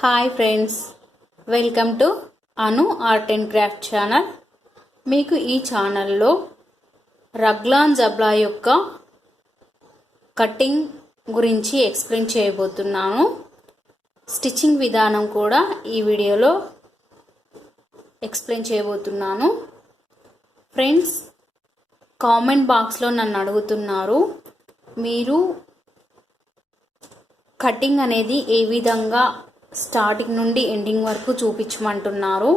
Hi friends, welcome to Anu art and craft channel. మీకు ఈ ఛానల్లో రగ్లాన్ జబ్లా యొక్క కటింగ్ గురించి ఎక్స్ప్లెయిన్ చేయబోతున్నాను. స్టిచ్చింగ్ విధానం కూడా ఈ వీడియోలో ఎక్స్ప్లెయిన్ చేయబోతున్నాను. ఫ్రెండ్స్, కామెంట్ బాక్స్లో నన్ను అడుగుతున్నారు, మీరు కటింగ్ అనేది ఏ విధంగా స్టార్టింగ్ నుండి ఎండింగ్ వరకు చూపించమంటున్నారు.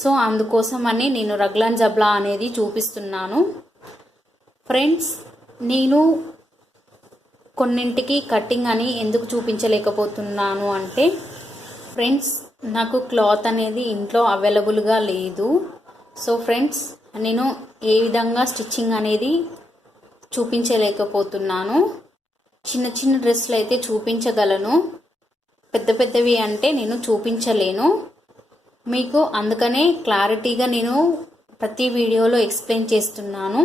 సో అందుకోసమని నేను రగ్లాన్ జబ్లా అనేది చూపిస్తున్నాను. ఫ్రెండ్స్, నేను కొన్నింటికి కటింగ్ అని ఎందుకు చూపించలేకపోతున్నాను అంటే, ఫ్రెండ్స్ నాకు క్లాత్ అనేది ఇంట్లో అవైలబుల్గా లేదు. సో ఫ్రెండ్స్, నేను ఏ విధంగా స్టిచ్చింగ్ అనేది చూపించలేకపోతున్నాను. చిన్న చిన్న డ్రెస్సులు అయితే చూపించగలను, పెద్ద పెద్దవి అంటే నేను చూపించలేను మీకు. అందుకనే క్లారిటీగా నేను ప్రతి వీడియోలో ఎక్స్ప్లెయిన్ చేస్తున్నాను.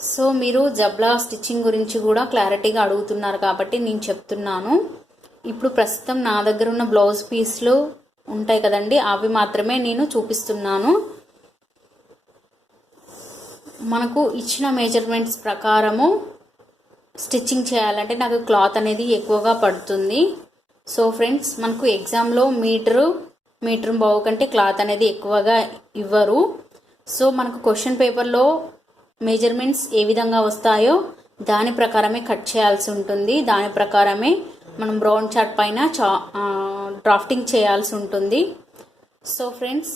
సో మీరు జబ్లా స్టిచ్చింగ్ గురించి కూడా క్లారిటీగా అడుగుతున్నారు కాబట్టి నేను చెప్తున్నాను. ఇప్పుడు ప్రస్తుతం నా దగ్గర ఉన్న బ్లౌజ్ పీస్లు ఉంటాయి కదండి, అవి మాత్రమే నేను చూపిస్తున్నాను. మనకు ఇచ్చిన మెజర్మెంట్స్ ప్రకారము స్టిచ్చింగ్ చేయాలంటే నాకు క్లాత్ అనేది ఎక్కువగా పడుతుంది. సో ఫ్రెండ్స్, మనకు ఎగ్జామ్లో మీటర్ బావు కంటే క్లాత్ అనేది ఎక్కువగా ఇవ్వరు. సో మనకు క్వశ్చన్ పేపర్లో మెజర్మెంట్స్ ఏ విధంగా వస్తాయో దాని ప్రకారమే కట్ చేయాల్సి ఉంటుంది. దాని ప్రకారమే మనం బ్రౌన్ చార్ట్ పైన డ్రాఫ్టింగ్ చేయాల్సి ఉంటుంది. సో ఫ్రెండ్స్,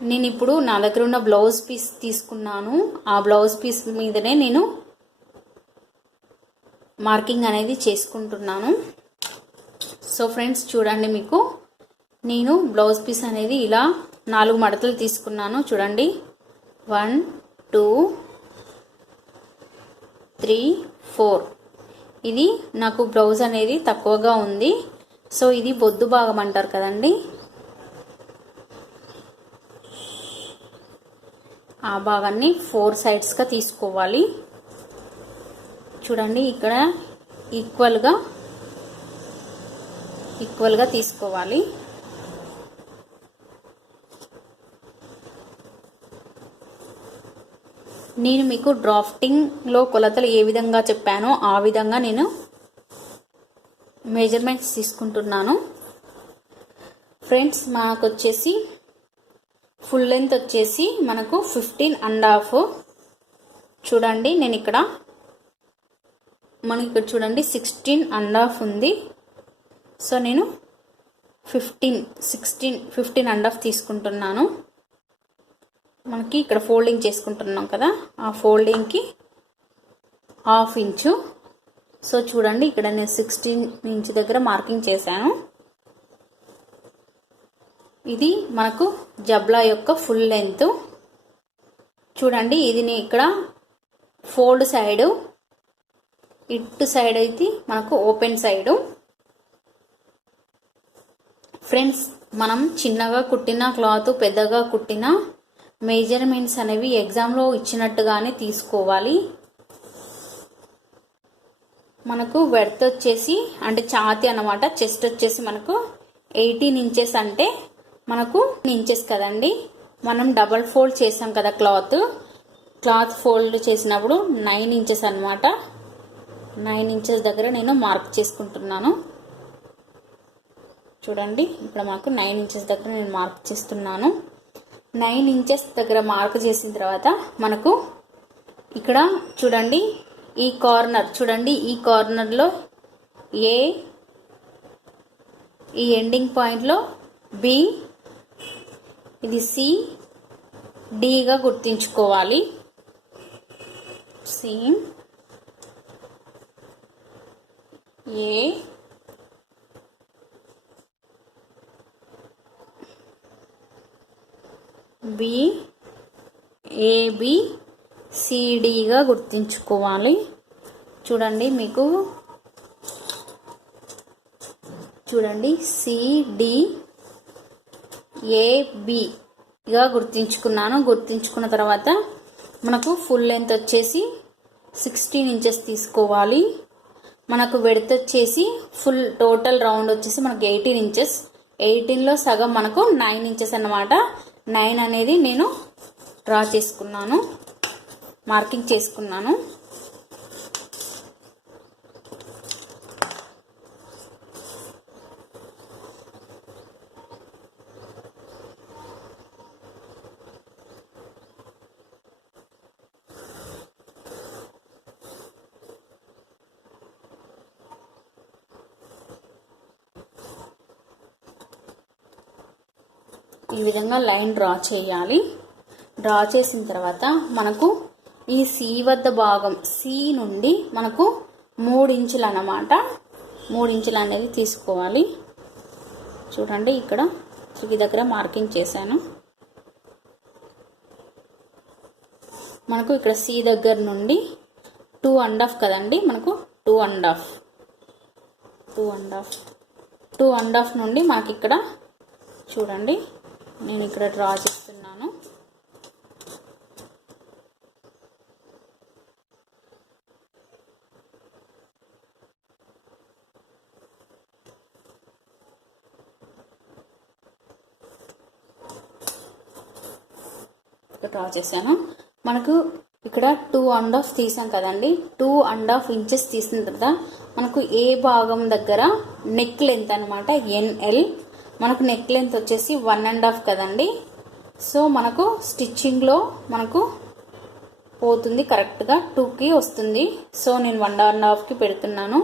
నేను ఇప్పుడు నా దగ్గర ఉన్న బ్లౌజ్ పీస్ తీసుకున్నాను. ఆ బ్లౌజ్ పీస్ మీదనే నేను మార్కింగ్ అనేది చేసుకుంటున్నాను. సో ఫ్రెండ్స్ చూడండి, మీకు నేను బ్లౌజ్ పీస్ అనేది ఇలా 4 మడతలు తీసుకున్నాను. చూడండి, 1 2 3 4. ఇది నాకు బ్లౌజ్ అనేది తక్కువగా ఉంది. సో ఇది బొద్దు భాగం అంటారు కదండి, ఆ భాగాన్ని 4 సైడ్స్గా తీసుకోవాలి. చూడండి, ఇక్కడ ఈక్వల్గా తీసుకోవాలి. నేను మీకు డ్రాఫ్టింగ్లో కొలతలు ఏ విధంగా చెప్పానో ఆ విధంగా నేను మెజర్మెంట్స్ తీసుకుంటున్నాను. ఫ్రెండ్స్, మనకు వచ్చేసి ఫుల్ లెంత్ వచ్చేసి మనకు 15.5. చూడండి, నేను ఇక్కడ మనకి ఇక్కడ చూడండి 16.5 ఉంది. సో నేను 15.5 తీసుకుంటున్నాను. మనకి ఇక్కడ ఫోల్డింగ్ చేసుకుంటున్నాం కదా, ఆ ఫోల్డింగ్కి 1/2 ఇంచు. సో చూడండి, ఇక్కడ నేను 16 ఇంచ్ దగ్గర మార్కింగ్ చేశాను. ఇది మనకు జబ్లా యొక్క ఫుల్ లెంత్. చూడండి, ఇది ఇక్కడ ఫోల్డ్ సైడు, ఇటు సైడ్ అయితే మనకు ఓపెన్ సైడు. ఫ్రెండ్స్, మనం చిన్నగా కుట్టిన క్లాత్, పెద్దగా కుట్టిన మెజర్మెంట్స్ అనేవి ఎగ్జామ్లో ఇచ్చినట్టుగానే తీసుకోవాలి. మనకు వెడ్త్ వచ్చేసి అంటే ఛాతీ అన్నమాట. చెస్ట్ వచ్చేసి మనకు 18 ఇంచెస్ అంటే మనకు ఇంచెస్ కదండి. మనం డబల్ ఫోల్డ్ చేసాం కదా క్లాత్ ఫోల్డ్ చేసినప్పుడు 9 ఇంచెస్ అన్నమాట. 9 ఇంచెస్ దగ్గర నేను మార్క్ చేసుకుంటున్నాను. చూడండి, ఇక్కడ మాకు 9 ఇంచెస్ దగ్గర నేను మార్క్ చేస్తున్నాను. 9 ఇంచెస్ దగ్గర మార్క్ చేసిన తర్వాత మనకు ఇక్కడ చూడండి, ఈ కార్నర్ చూడండి, ఈ కార్నర్లో ఏ, ఈ ఎండింగ్ పాయింట్లో బి, ఇది సి, డిగా గుర్తించుకోవాలి. సేమ్ ఏ, బి, ఏబి, సిడిగా గుర్తించుకోవాలి. చూడండి, మీకు చూడండి సిడి ఏబిగా గుర్తించుకున్నాను. గుర్తించుకున్న తర్వాత మనకు ఫుల్ లెంత్ వచ్చేసి 16 ఇంచెస్ తీసుకోవాలి. మనకు విడ్త్ వచ్చేసి ఫుల్ టోటల్ రౌండ్ వచ్చేసి మనకు 18 ఇంచెస్. 18లో సగం మనకు 9 ఇంచెస్ అన్నమాట. 9 అనేది నేను డ్రా చేసుకున్నాను, మార్కింగ్ చేసుకున్నాను. ఈ విధంగా లైన్ డ్రా చేయాలి. డ్రా చేసిన తర్వాత మనకు ఈ సి వద్ద భాగం, సి నుండి మనకు 3 ఇంచులు అన్నమాట. 3 ఇంచులు అనేది తీసుకోవాలి. చూడండి ఇక్కడ సి దగ్గర మార్కింగ్ చేశాను. మనకు ఇక్కడ సి దగ్గర నుండి 2.5 కదండి, మనకు 2.5 నుండి మనకి ఇక్కడ చూడండి నేను ఇక్కడ డ్రా చేస్తున్నాను. డ్రా చేశాను. మనకు ఇక్కడ 2.5 తీసాం కదండి. 2.5 ఇంచెస్ తీసిన తర్వాత మనకు ఏ భాగం దగ్గర నెక్ లెంత్ అనమాట ఎన్ఎల్. మనకు నెక్ లెంత్ వచ్చేసి 1.5 కదండి. సో మనకు స్టిచ్చింగ్లో మనకు పోతుంది కరెక్ట్గా 2కి వస్తుంది. సో నేను 1.5కి పెడుతున్నాను.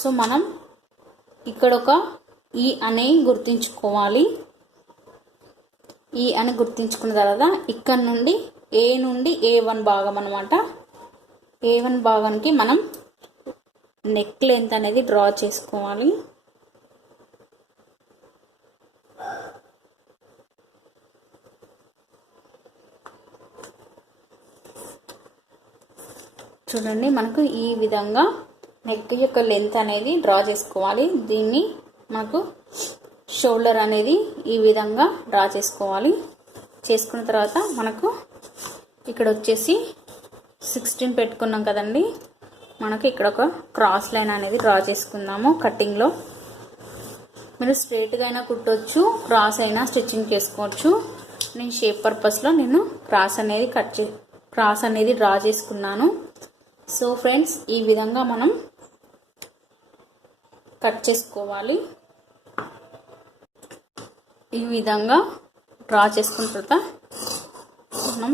సో మనం ఇక్కడ ఒక ఈ అని గుర్తించుకోవాలి. ఈ అని గుర్తించుకున్న తర్వాత ఇక్కడ నుండి ఏ నుండి A1 భాగం అనమాట. A1 భాగానికి మనం నెక్ లెంత్ అనేది డ్రా చేసుకోవాలి. చూడండి మనకు ఈ విధంగా నెక్ యొక్క లెంత్ అనేది డ్రా చేసుకోవాలి. దీన్ని మనకు షోల్డర్ అనేది ఈ విధంగా డ్రా చేసుకోవాలి. చేసుకున్న తర్వాత మనకు ఇక్కడ వచ్చేసి 16 పెట్టుకున్నాం కదండి. మనకి ఇక్కడ ఒక క్రాస్ లైన్ అనేది డ్రా చేసుకుందాము. కటింగ్లో మీరు స్ట్రైట్గా అయినా కుట్టవచ్చు, క్రాస్ అయినా స్టిచ్చింగ్ చేసుకోవచ్చు. నేను షేప్ పర్పస్లో నేను క్రాస్ అనేది డ్రా చేసుకున్నాను. సో ఫ్రెండ్స్ ఈ విధంగా మనం కట్ చేసుకోవాలి. ఈ విధంగా డ్రా చేసుకున్న తర్వాత మనం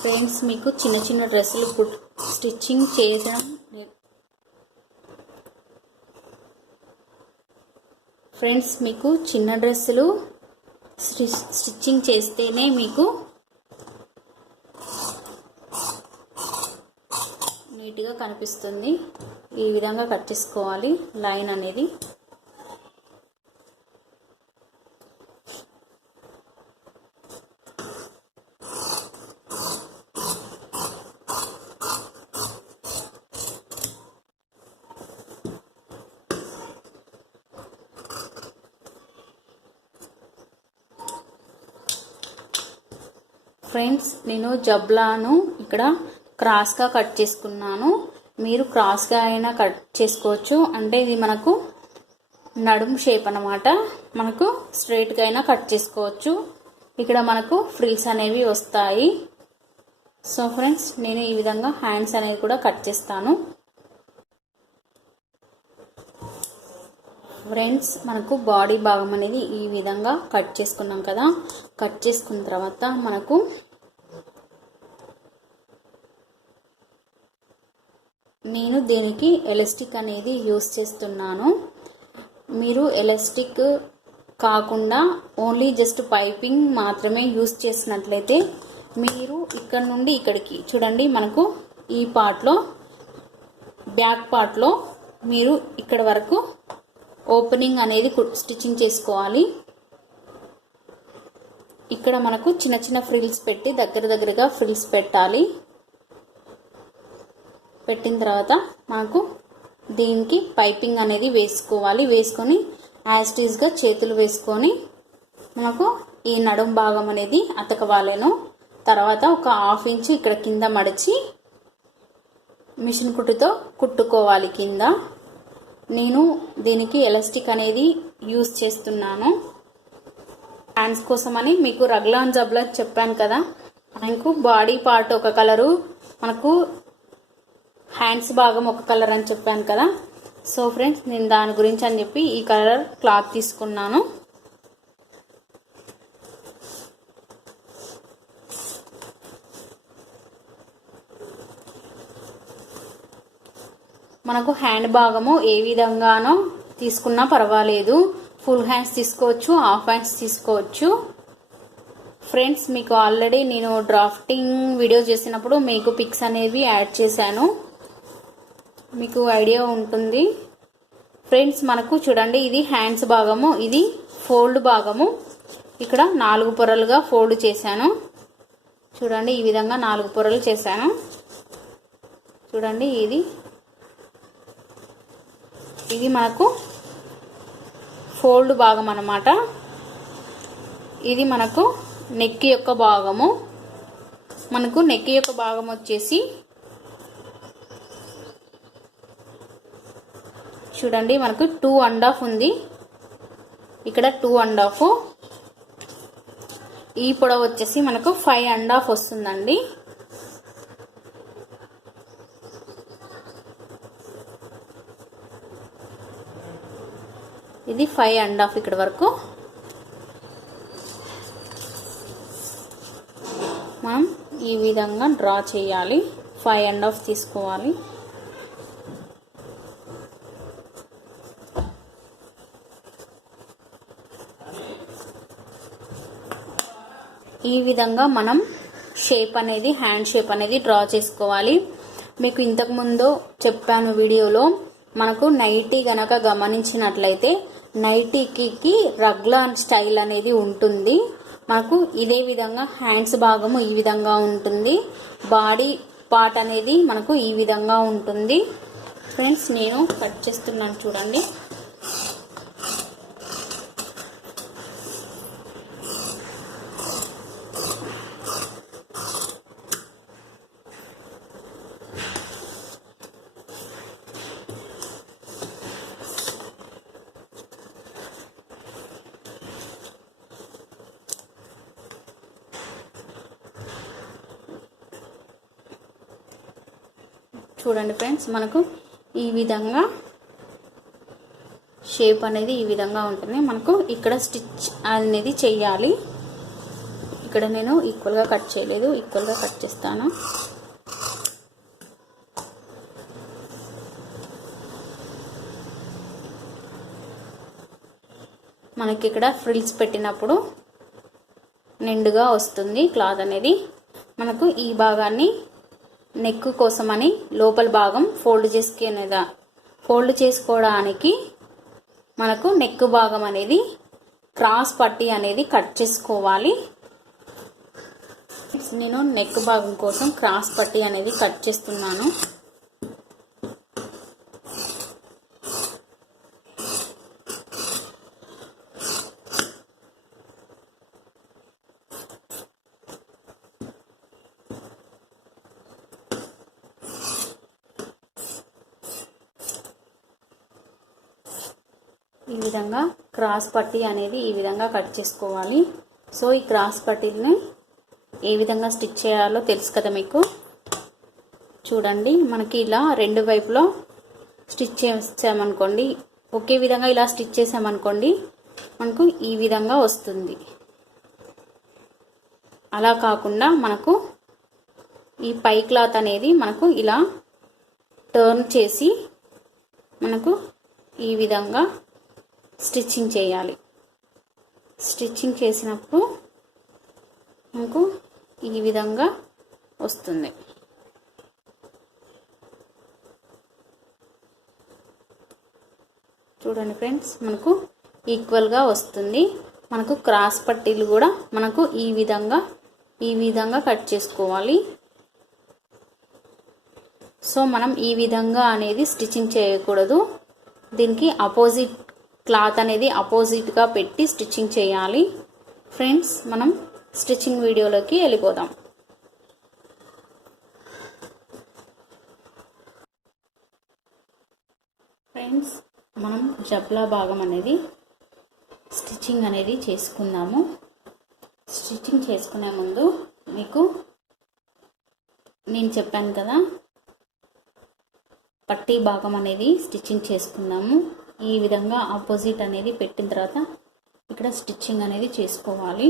ఫ్రెండ్స్ మీకు చిన్న చిన్న డ్రెస్సులు స్టిచ్చింగ్ చేయడం ఫ్రెండ్స్ మీకు చిన్న డ్రెస్సులు స్టిచ్చింగ్ చేస్తేనే మీకు నీట్గా కనిపిస్తుంది. ఈ విధంగా కట్ చేసుకోవాలి లైన్ అనేది. ఫ్రెండ్స్ నేను జబ్లాను ఇక్కడ క్రాస్గా కట్ చేసుకున్నాను. మీరు క్రాస్గా అయినా కట్ చేసుకోవచ్చు. అంటే ఇది మనకు నడుము షేప్ అన్నమాట. మనకు స్ట్రైట్గా అయినా కట్ చేసుకోవచ్చు. ఇక్కడ మనకు ఫ్రిల్స్ అనేవి వస్తాయి. సో ఫ్రెండ్స్ నేను ఈ విధంగా హ్యాండ్స్ అనేది కూడా కట్ చేస్తాను. ఫ్రెండ్స్ మనకు బాడీ భాగం అనేది ఈ విధంగా కట్ చేసుకున్నాం కదా. కట్ చేసుకున్న తర్వాత మనకు నేను దీనికి ఎలాస్టిక్ అనేది యూస్ చేస్తున్నాను. మీరు ఎలాస్టిక్ కాకుండా ఓన్లీ జస్ట్ పైపింగ్ మాత్రమే యూస్ చేసినట్లయితే మీరు ఇక్కడ నుండి ఇక్కడికి చూడండి మనకు ఈ పార్ట్లో బ్యాక్ పార్ట్లో మీరు ఇక్కడ వరకు ఓపెనింగ్ అనేది స్టిచ్చింగ్ చేసుకోవాలి. ఇక్కడ మనకు చిన్న చిన్న ఫ్రిల్స్ పెట్టి దగ్గరగా ఫ్రిల్స్ పెట్టాలి. పెట్టిన తర్వాత మనకు దీనికి పైపింగ్ అనేది వేసుకోవాలి. వేసుకొని యాజ్ ఇట్ ఈజ్గా చేతులు వేసుకొని మనకు ఈ నడుం భాగం అనేది అతకవాలేను. తర్వాత ఒక 1/2 ఇంచ్ ఇక్కడ కింద మడిచి మిషన్ కుట్టుతో కుట్టుకోవాలి. కింద నేను దీనికి ఎలాస్టిక్ అనేది యూస్ చేస్తున్నాను. హ్యాండ్స్ కోసమని మీకు రగ్లాన్ జబ్లా చెప్పాను కదా, మనకు బాడీ పార్ట్ ఒక కలరు, మనకు హ్యాండ్స్ భాగం ఒక కలర్ అని చెప్పాను కదా. సో ఫ్రెండ్స్, నేను దాని గురించి అని చెప్పి ఈ కలర్ క్లాత్ తీసుకున్నాను. మనకు హ్యాండ్ భాగము ఏ విధంగానో తీసుకున్నా పర్వాలేదు. ఫుల్ హ్యాండ్స్ తీసుకోవచ్చు, హాఫ్ హ్యాండ్స్ తీసుకోవచ్చు. ఫ్రెండ్స్, మీకు ఆల్రెడీ నేను డ్రాఫ్టింగ్ వీడియో చేసినప్పుడు మీకు పిక్స్ అనేవి యాడ్ చేశాను, మీకు ఐడియా ఉంటుంది. ఫ్రెండ్స్, మనకు చూడండి, ఇది హ్యాండ్స్ భాగము, ఇది ఫోల్డ్ భాగము. ఇక్కడ 4 పొరలుగా ఫోల్డ్ చేశాను. చూడండి, ఈ విధంగా 4 పొరలు చేశాను. చూడండి, ఇది మనకు ఫోల్డ్ భాగం అన్నమాట. ఇది మనకు నెక్ యొక్క భాగము. మనకు నెక్ యొక్క భాగం వచ్చేసి చూడండి, మనకు 2.5 ఉంది. ఇక్కడ 2.5. ఈ పొడవు వచ్చేసి మనకు 5.5 వస్తుందండి. ఇది 5.5 ఇక్కడ వరకు మనం ఈ విధంగా డ్రా చేయాలి. 5.5 తీసుకోవాలి. ఈ విధంగా మనం షేప్ అనేది, హ్యాండ్ షేప్ అనేది డ్రా చేసుకోవాలి. మీకు ఇంతకుముందు చెప్పాను వీడియోలో, మనకు నైటీ గనక గమనించినట్లయితే నైటీకి రగ్లాన్ స్టైల్ అనేది ఉంటుంది. మనకు ఇదే విధంగా హ్యాండ్స్ భాగము ఈ విధంగా ఉంటుంది, బాడీ పార్ట్ అనేది మనకు ఈ విధంగా ఉంటుంది. ఫ్రెండ్స్, నేను కట్ చేస్తున్నాను చూడండి. చూడండి ఫ్రెండ్స్, మనకు ఈ విధంగా షేప్ అనేది ఈ విధంగా ఉంటుంది. మనకు ఇక్కడ స్టిచ్ అనేది చేయాలి. ఇక్కడ నేను ఈక్వల్గా కట్ చేయలేదు, ఈక్వల్గా కట్ చేస్తాను. మనకి ఇక్కడ ఫ్రిల్స్ పెట్టినప్పుడు నిండుగా వస్తుంది క్లాత్ అనేది. మనకు ఈ భాగాన్ని నెక్ కోసమని లోపల భాగం ఫోల్డ్ చేసుకోవడానికి మనకు నెక్ భాగం అనేది క్రాస్ పట్టీ అనేది కట్ చేసుకోవాలి. నేను నెక్ భాగం కోసం క్రాస్ పట్టీ అనేది కట్ చేస్తున్నాను. ఈ విధంగా క్రాస్ పట్టీ అనేది ఈ విధంగా కట్ చేసుకోవాలి. సో ఈ క్రాస్ పట్టీని ఏ విధంగా స్టిచ్ చేయాలో తెలుసు కదా మీకు. చూడండి, మనకి ఇలా 2 వైపులో స్టిచ్ చేసామనుకోండి, ఒకే విధంగా ఇలా స్టిచ్ చేసామనుకోండి, మనకు ఈ విధంగా వస్తుంది. అలా కాకుండా మనకు ఈ పై క్లాత్ అనేది మనకు ఇలా టర్న్ చేసి మనకు ఈ విధంగా స్టిచ్చింగ్ చేయాలి. స్టిచ్చింగ్ చేసినప్పుడు మనకు ఈ విధంగా వస్తుంది. చూడండి ఫ్రెండ్స్, మనకు ఈక్వల్గా వస్తుంది. మనకు క్రాస్ పట్టీలు కూడా మనకు ఈ విధంగా కట్ చేసుకోవాలి. సో మనం ఈ విధంగా అనేది స్టిచ్చింగ్ చేయకూడదు. దీనికి ఆపోజిట్ క్లాత్ అనేది ఆపోజిట్గా పెట్టి స్టిచ్చింగ్ చేయాలి. ఫ్రెండ్స్ మనం స్టిచ్చింగ్ వీడియోలోకి వెళ్ళిపోదాం. ఫ్రెండ్స్ మనం జబ్లా భాగం అనేది స్టిచ్చింగ్ అనేది చేసుకుందాము. స్టిచ్చింగ్ చేసుకునే ముందు మీకు నేను చెప్పాను కదా, పట్టీ భాగం అనేది స్టిచ్చింగ్ చేసుకుందాము. ఈ విధంగా ఆపోజిట్ అనేది పెట్టిన తర్వాత ఇక్కడ స్టిచ్చింగ్ అనేది చేసుకోవాలి.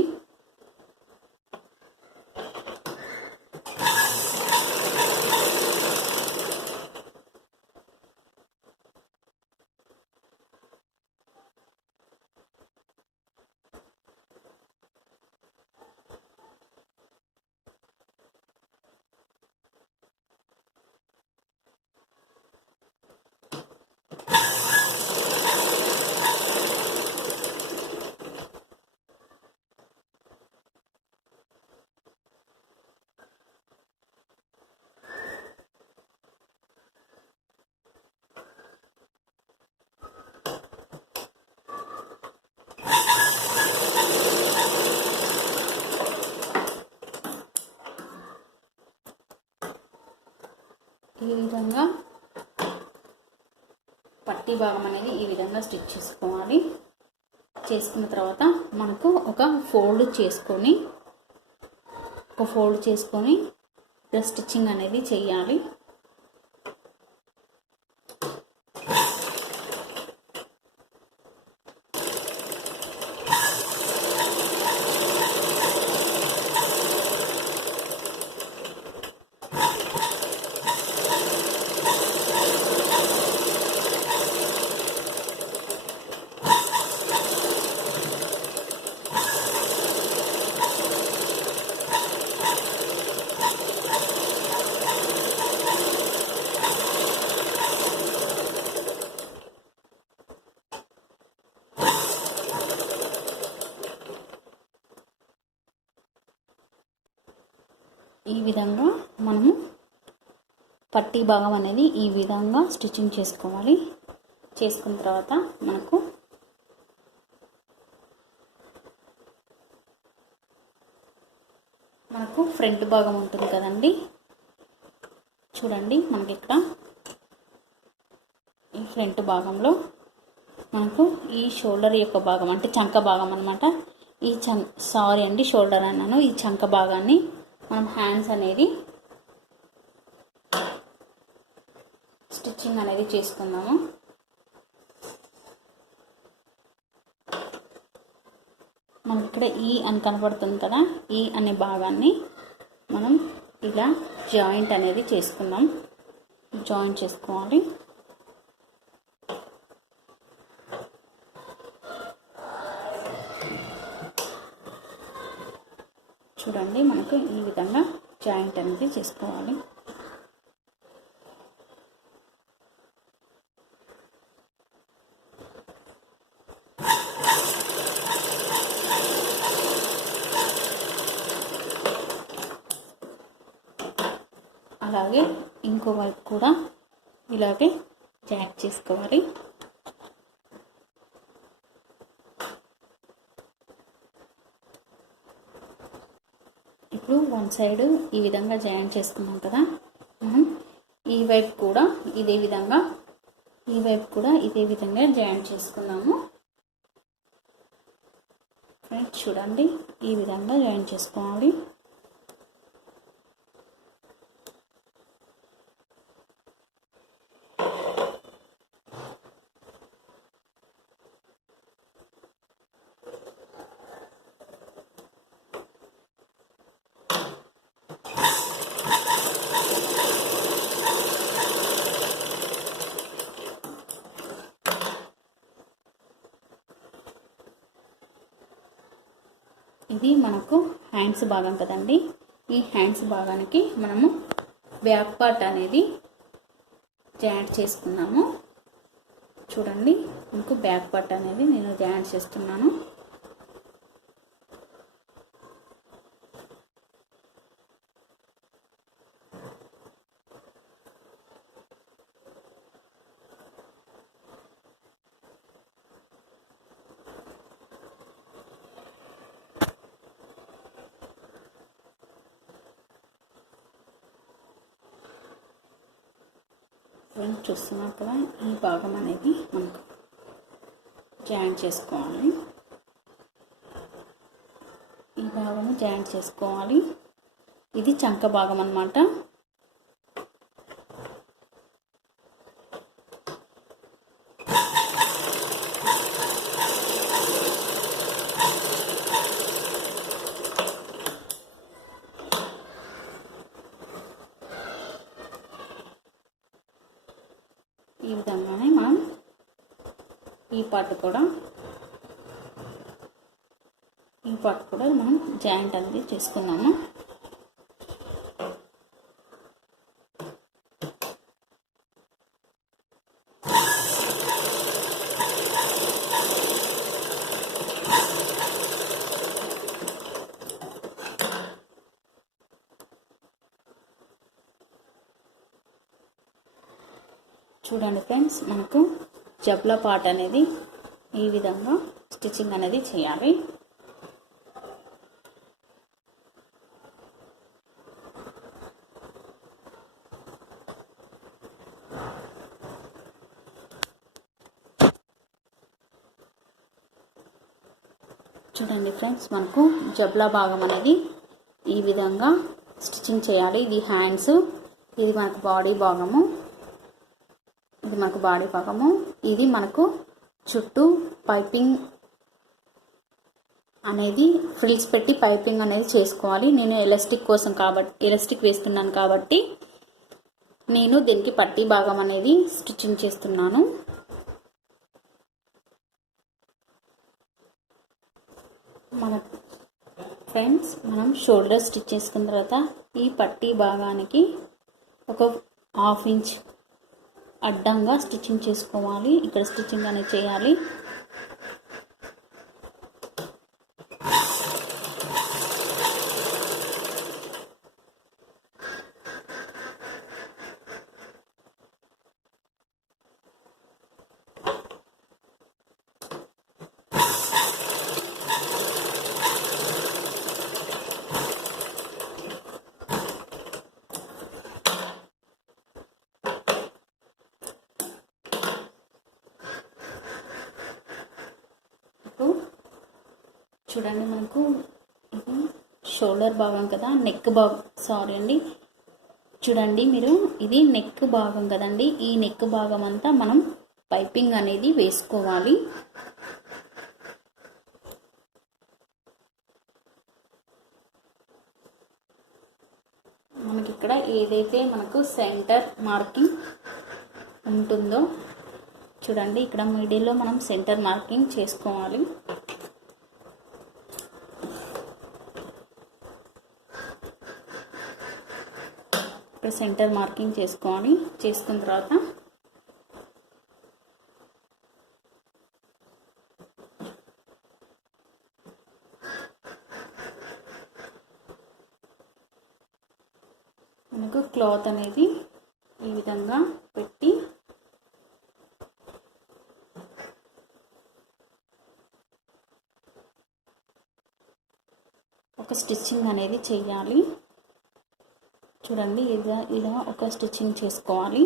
ఈ విధంగా పట్టీ భాగం అనేది ఈ విధంగా స్టిచ్ చేసుకోవాలి. చేసుకున్న తర్వాత మనకు ఒక ఫోల్డ్ చేసుకొని స్టిచ్చింగ్ అనేది చేయాలి. ఈ విధంగా మనము పట్టీ భాగం అనేది ఈ విధంగా స్టిచ్చింగ్ చేసుకోవాలి. చేసుకున్న తర్వాత మనకు ఫ్రంట్ భాగం ఉంటుంది కదండి. చూడండి, మనకి ఇక్కడ ఈ ఫ్రంట్ భాగంలో మనకు ఈ షోల్డర్ యొక్క భాగం అంటే చంక భాగం అన్నమాట. షోల్డర్ అన్నాను. ఈ చంక భాగాన్ని మనం హ్యాండ్స్ అనేది స్టిచ్చింగ్ అనేది చేసుకుందాము. మనకి ఇక్కడ ఈ అని కనపడుతుంది కదా, ఈ అనే భాగాన్ని మనం ఇలా జాయింట్ అనేది చేసుకోవాలి. చూడండి, మనకు ఈ విధంగా జాయింట్ అనేది చేసుకోవాలి. అలాగే ఇంకో వైపు కూడా ఇలాగే జాయింట్ చేసుకోవాలి. ఇప్పుడు వన్ సైడ్ ఈ విధంగా జాయింట్ చేసుకున్నాం కదా, మనం ఈ వైపు కూడా ఇదే విధంగా జాయింట్ చేసుకున్నాము. ఫ్రెండ్స్ చూడండి, ఈ విధంగా జాయింట్ చేసుకోవాలి. ఇది మనకు హ్యాండ్స్ భాగం కదండి. ఈ హ్యాండ్స్ భాగానికి మనము బ్యాక్ పార్ట్ అనేది జాయింట్ చేసుకున్నాము. చూడండి, మనకు బ్యాక్ పార్ట్ అనేది నేను జాయింట్ చేస్తున్నాను. ఫ్రెండ్స్ చూస్తున్నారు కదా, ఈ భాగం అనేది మనకు జాయింట్ చేసుకోవాలి. ఈ భాగము జాయింట్ చేసుకోవాలి. ఇది చంక భాగం అన్నమాట. ఈ విధంగానే మనం ఈ పార్ట్ కూడా మనం జాయింట్ అనేది చేసుకున్నాము. చూడండి ఫ్రెండ్స్, మనకు జబ్లా పార్ట్ అనేది ఈ విధంగా స్టిచ్చింగ్ అనేది చేయాలి. చూడండి ఫ్రెండ్స్, మనకు జబ్లా భాగం అనేది ఈ విధంగా స్టిచ్చింగ్ చేయాలి. ఇది హ్యాండ్స్, ఇది మనకు బాడీ భాగము, ఇది మనకు చుట్టూ పైపింగ్ అనేది ఫ్రిల్స్ పెట్టి పైపింగ్ అనేది చేసుకోవాలి. నేను ఎలాస్టిక్ వేస్తున్నాను కాబట్టి నేను దీనికి పట్టీ భాగం అనేది స్టిచ్చింగ్ చేస్తున్నాను. మన ఫ్రెండ్స్, మనం షోల్డర్ స్టిచ్ చేసుకున్న తర్వాత ఈ పట్టీ భాగానికి ఒక 1/2 ఇంచ్ అడ్డంగా స్టిచ్చింగ్ చేసుకోవాలి. ఇక్కడ స్టిచ్చింగ్ అనేది చేయాలి. చూడండి, మనకు ఇది షోల్డర్ భాగం కదా, నెక్ భాగం, సారీ అండి, చూడండి మీరు, ఇది నెక్ భాగం కదండి. ఈ నెక్ భాగం అంతా మనం పైపింగ్ అనేది వేసుకోవాలి. మనకి ఇక్కడ ఏదైతే మనకు సెంటర్ మార్కింగ్ ఉంటుందో చూడండి, ఇక్కడ మిడిల్లో మనం సెంటర్ మార్కింగ్ చేసుకోవాలి. సెంటర్ మార్కింగ్ చేసుకున్న తర్వాత మనకు క్లాత్ అనేది ఈ విధంగా పెట్టి ఒక స్టిచ్చింగ్ అనేది చేయాలి. చూడండి, ఇలా ఒక స్టిచ్చింగ్ చేసుకోవాలి.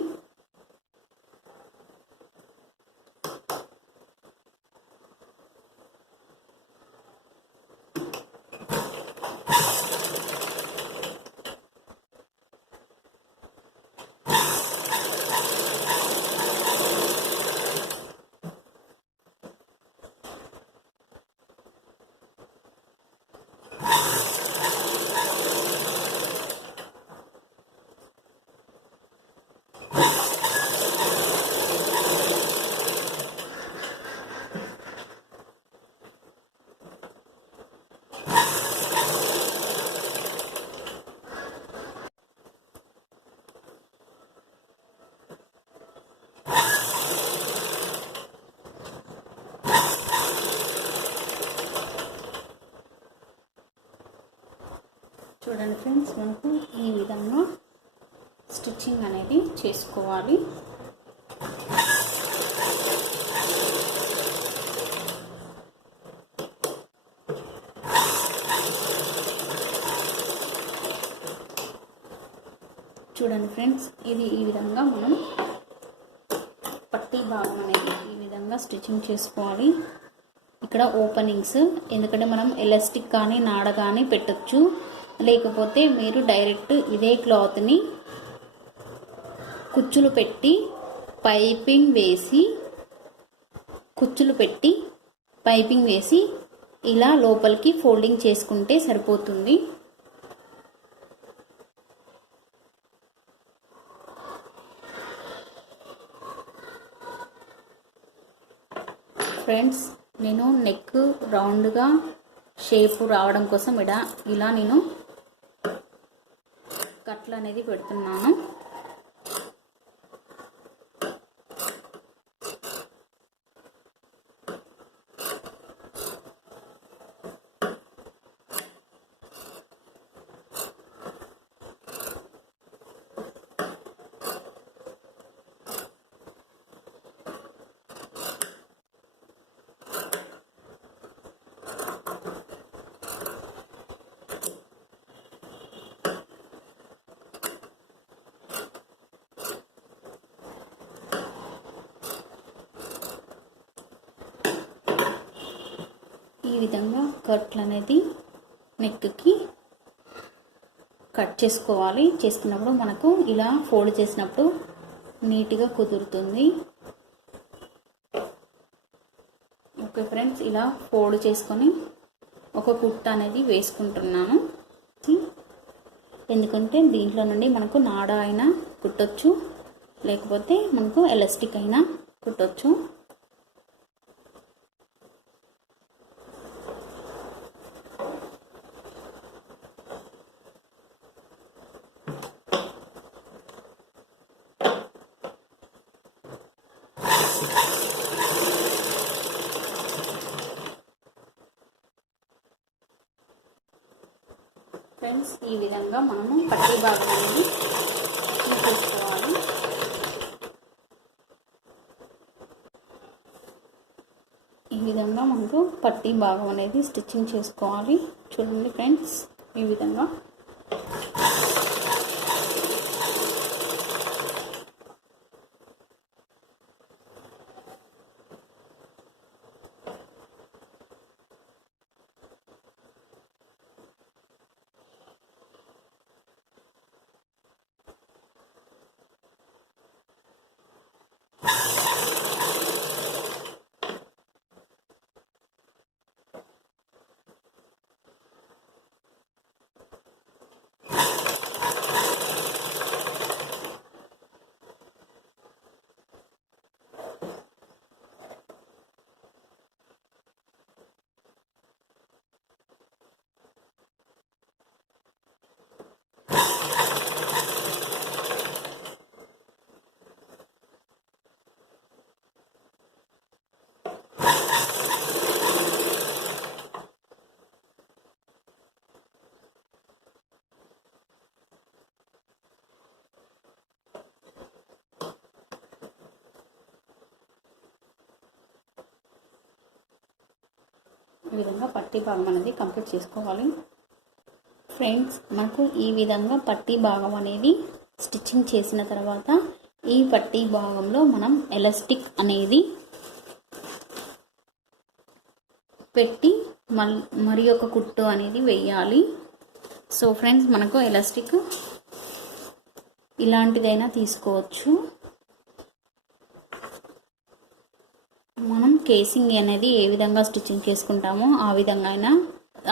చూడండి ఫ్రెండ్స్, మనకు ఈ విధంగా స్టిచ్చింగ్ అనేది చేసుకోవాలి. చూడండి ఫ్రెండ్స్, ఇది ఈ విధంగా మనం భాగం అనేది ఈ విధంగా స్టిచ్చింగ్ చేసుకోవాలి. ఇక్కడ ఓపెనింగ్స్, ఎందుకంటే మనం ఎలాస్టిక్ కానీ నాడ కానీ పెట్టచ్చు, లేకపోతే మీరు డైరెక్ట్ ఇదే క్లాత్ని కుచ్చులు పెట్టి పైపింగ్ వేసి ఇలా లోపలికి ఫోల్డింగ్ చేసుకుంటే సరిపోతుంది. ఫ్రెండ్స్, నేను నెక్ రౌండ్గా షేప్ రావడం కోసం ఇలా నేను కట్లు అనేది పెడుతున్నాను. ఈ విధంగా కట్లు అనేది నెక్కి కట్ చేసుకోవాలి. చేసుకున్నప్పుడు మనకు ఇలా ఫోల్డ్ చేసినప్పుడు నీట్గా కుదురుతుంది. ఓకే ఫ్రెండ్స్, ఇలా ఫోల్డ్ చేసుకొని ఒక కుట్ట అనేది వేసుకుంటున్నాను. ఎందుకంటే దీంట్లో నుండి మనకు నాడ అయినా కుట్టొచ్చు, లేకపోతే మనకు ఎలాస్టిక్ అయినా కుట్టొచ్చు. ఫ్రెండ్స్, ఈ విధంగా మనము పట్టీ భాగం అనేది తీసుకోవాలి. ఈ విధంగా మనకు పట్టీ భాగం అనేది స్టిచ్చింగ్ చేసుకోవాలి. చూడండి ఫ్రెండ్స్, ఈ విధంగా ఈ విధంగా పట్టీ భాగం అనేది కంప్లీట్ చేసుకోవాలి. ఫ్రెండ్స్, మనకు ఈ విధంగా పట్టీ భాగం అనేది స్టిచ్చింగ్ చేసిన తర్వాత ఈ పట్టీ భాగంలో మనం ఎలాస్టిక్ అనేది పెట్టి మరి ఒక కుట్టు అనేది వేయాలి. సో ఫ్రెండ్స్, మనకు ఎలాస్టిక్ ఇలాంటిదైనా తీసుకోవచ్చు. మనం కేసింగ్ అనేది ఏ విధంగా స్టిచ్చింగ్ చేసుకుంటామో ఆ విధంగా అయినా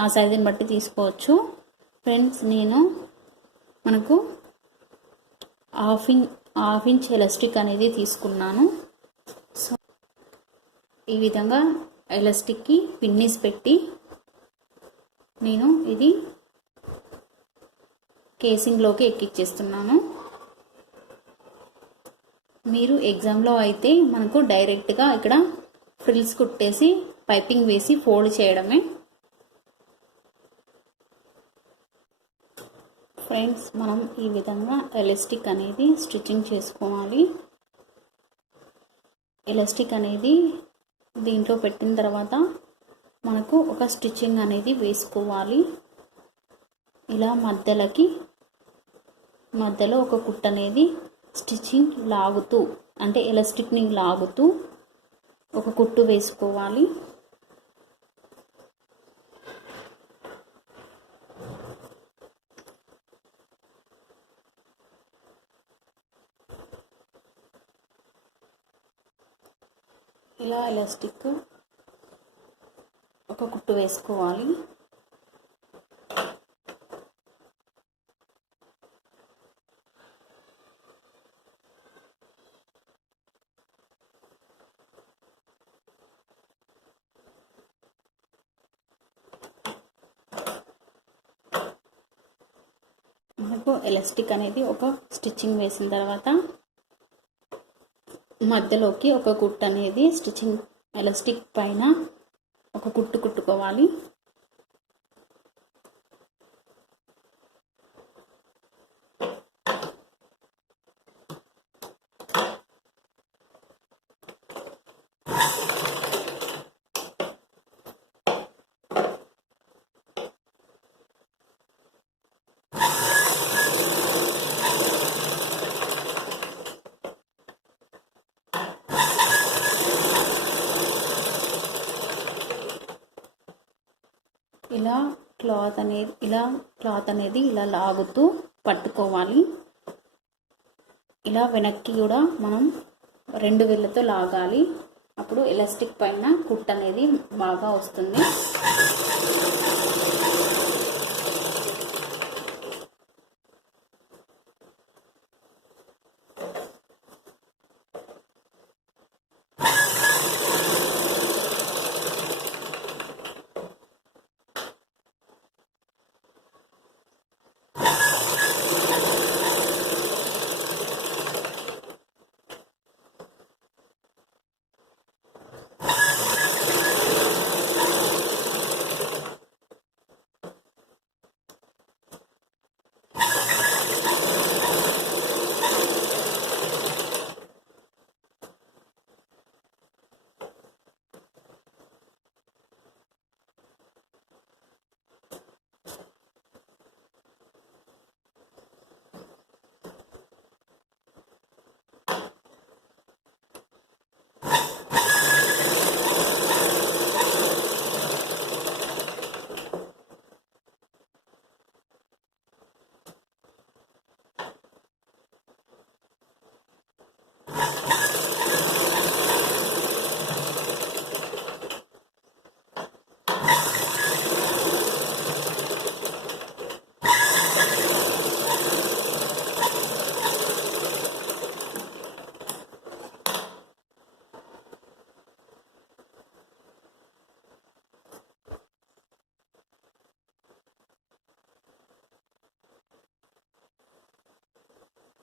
ఆ సైజుని బట్టి తీసుకోవచ్చు. ఫ్రెండ్స్, నేను మనకు హాఫ్ ఇంచ్ ఎలాస్టిక్ అనేది తీసుకున్నాను. సో ఈ విధంగా ఎలాస్టిక్కి పిన్నీస్ పెట్టి నేను ఇది కేసింగ్లోకి ఎక్కిచ్చేస్తున్నాను. మీరు ఎగ్జామ్లో అయితే మనకు డైరెక్ట్గా ఇక్కడ ఫ్రిల్స్ కుట్టేసి పైపింగ్ వేసి ఫోల్డ్ చేయడమే. ఫ్రెండ్స్, మనం ఈ విధంగా ఎలాస్టిక్ అనేది స్టిచ్చింగ్ చేసుకోవాలి. ఎలాస్టిక్ అనేది దీంట్లో పెట్టిన తర్వాత మనకు ఒక స్టిచ్చింగ్ అనేది వేసుకోవాలి. ఇలా మధ్యలో ఒక కుట్ట అనేది స్టిచ్చింగ్ లాగుతూ అంటే ఎలాస్టిక్ని లాగుతూ ఒక కుట్టు వేసుకోవాలి. ఇలా ఎలాస్టిక్ ఒక కుట్టు వేసుకోవాలి. మనకు ఎలాస్టిక్ అనేది ఒక స్టిచ్చింగ్ వేసిన తర్వాత మధ్యలోకి ఒక కుట్టు అనేది స్టిచ్చింగ్ ఎలాస్టిక్ పైన ఒక కుట్టు కుట్టుకోవాలి. ఇలా క్లాత్ అనేది ఇలా లాగుతూ పట్టుకోవాలి. ఇలా వెనక్కి కూడా మనం 2 వేళ్ళతో లాగాలి. అప్పుడు ఎలాస్టిక్ పైన కుట్ అనేది బాగా వస్తుంది.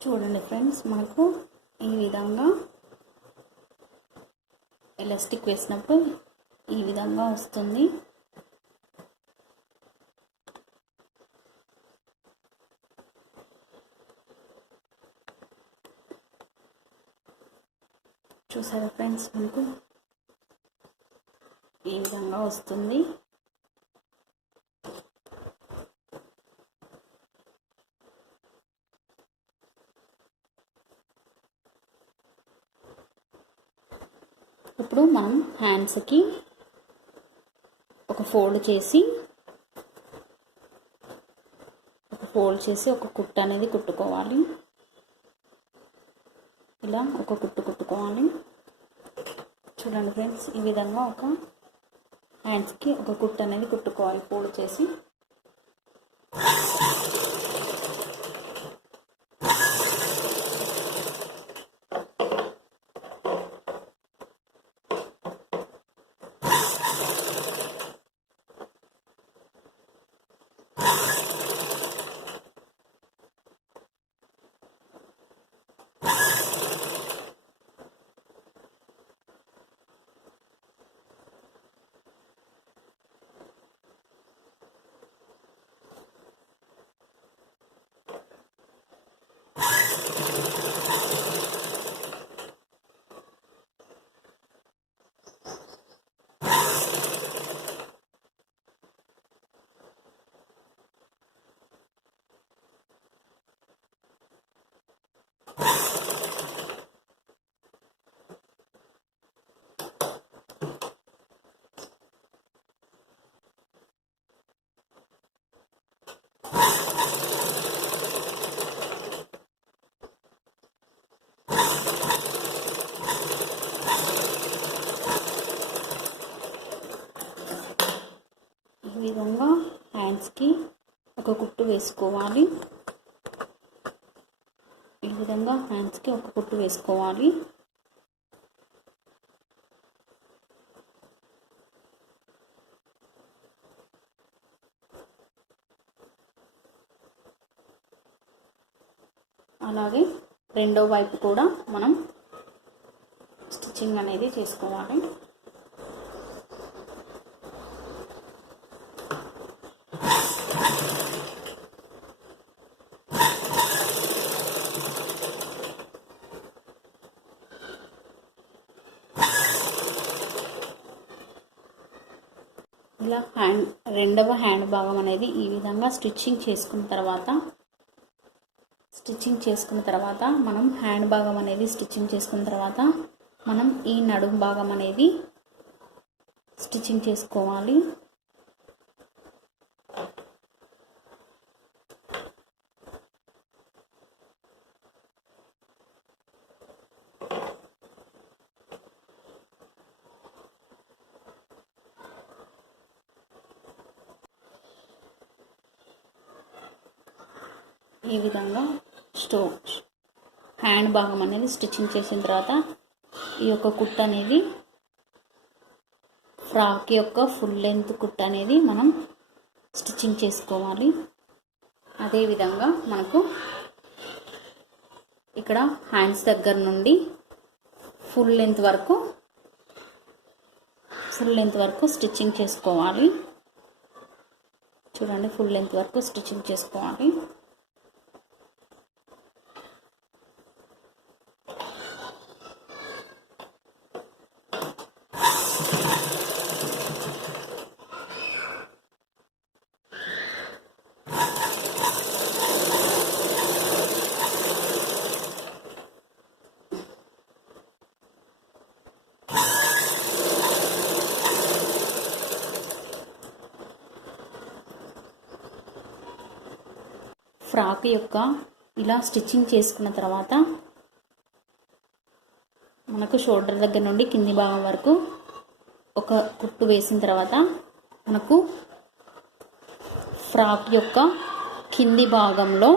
చూడండి ఫ్రెండ్స్, మనకు ఈ విధంగా ఎలాస్టిక్ వేసినప్పుడు ఈ విధంగా వస్తుంది. చూసారా ఫ్రెండ్స్, మనకు ఈ విధంగా వస్తుంది. ఇప్పుడు మనం హ్యాండ్స్కి ఒక ఫోల్డ్ చేసి ఒక కుట్టు అనేది కుట్టుకోవాలి. ఇలా ఒక కుట్టు కుట్టుకోవాలి. చూడండి ఫ్రెండ్స్, ఈ విధంగా ఒక హ్యాండ్స్కి ఒక కుట్టు అనేది కుట్టుకోవాలి ఫోల్డ్ చేసి. ఈ విధంగా హ్యాండ్స్కి ఒక కుట్టు వేసుకోవాలి. ఈ విధంగా హ్యాండ్స్కి ఒక కుట్టు వేసుకోవాలి. అలాగే రెండో వైపు కూడా మనం స్టిచ్చింగ్ అనేది చేసుకోవాలి. ఇలా రెండవ హ్యాండ్ భాగం అనేది ఈ విధంగా స్టిచ్చింగ్ చేసుకున్న తర్వాత మనం హ్యాండ్ భాగం అనేది స్టిచ్చింగ్ చేసుకున్న తర్వాత మనం ఈ నడుం భాగం అనేది స్టిచ్చింగ్ చేసుకోవాలి. ఈ విధంగా హ్యాండ్ భాగం అనేది స్టిచ్చింగ్ చేసిన తర్వాత ఈ యొక్క కుట్టు అనేది ఫ్రాక్ యొక్క ఫుల్ లెంత్ కుట్టు అనేది మనం స్టిచ్చింగ్ చేసుకోవాలి. అదేవిధంగా మనకు ఇక్కడ హ్యాండ్స్ దగ్గర నుండి ఫుల్ లెంత్ వరకు స్టిచ్చింగ్ చేసుకోవాలి. చూడండి, ఫుల్ లెంత్ వరకు స్టిచ్చింగ్ చేసుకోవాలి. ఫ్రాక్ యొక్క ఇలా స్టిచ్చింగ్ చేసుకున్న తర్వాత మనకు షోల్డర్ దగ్గర నుండి కింది భాగం వరకు ఒక కుట్టు వేసిన తర్వాత మనకు ఫ్రాక్ యొక్క కింది భాగంలో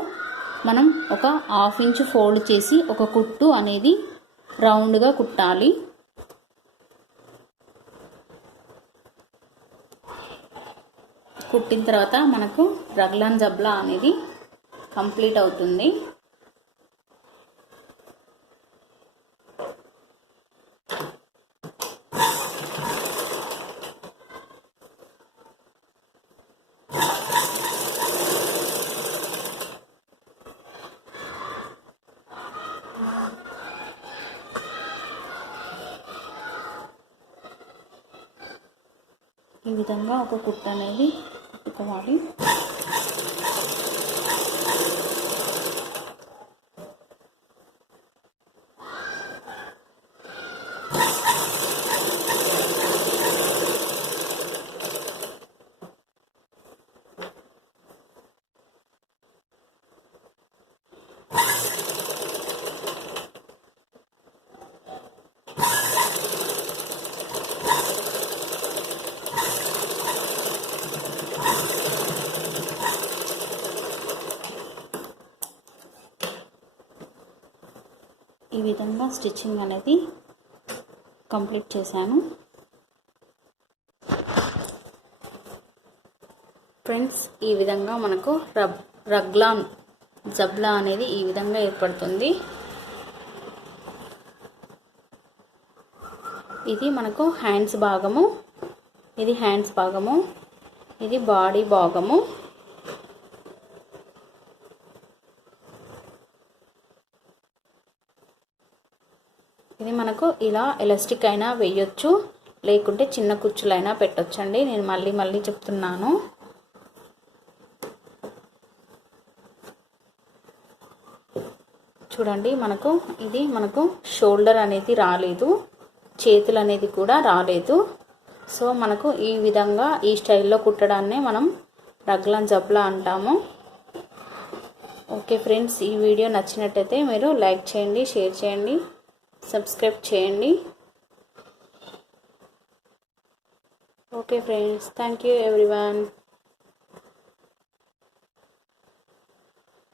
మనం ఒక 1/2 ఇంచ్ ఫోల్డ్ చేసి ఒక కుట్టు అనేది రౌండ్గా కుట్టాలి. కుట్టిన తర్వాత మనకు రగ్లాన్ జబ్లా అనేది కంప్లీట్ అవుతుంది. ఈ విధంగా ఒక కుట్టు అనేది కుట్టుకోవాలి. ఈ విధంగా స్టిచ్చింగ్ అనేది కంప్లీట్ చేశాను. ఫ్రెండ్స్, ఈ విధంగా మనకు రగ్లాన్ జబ్లా అనేది ఈ విధంగా ఏర్పడుతుంది. ఇది మనకు హ్యాండ్స్ భాగము, ఇది బాడీ భాగము. ఇది మనకు ఇలా ఎలాస్టిక్ అయినా వేయొచ్చు, లేకుంటే చిన్న కుచ్చులైనా పెట్టొచ్చండి. నేను మళ్ళీ చెప్తున్నాను. చూడండి, మనకు షోల్డర్ అనేది రాలేదు, చేతులు అనేది కూడా రాలేదు. సో మనకు ఈ విధంగా ఈ స్టైల్లో కుట్టడాన్నే మనం రగ్లాన్ జబ్లా అంటాము. ఓకే ఫ్రెండ్స్, ఈ వీడియో నచ్చినట్టయితే మీరు లైక్ చేయండి, షేర్ చేయండి, సబ్స్క్రైబ్ చేయండి. Okay friends, thank you everyone.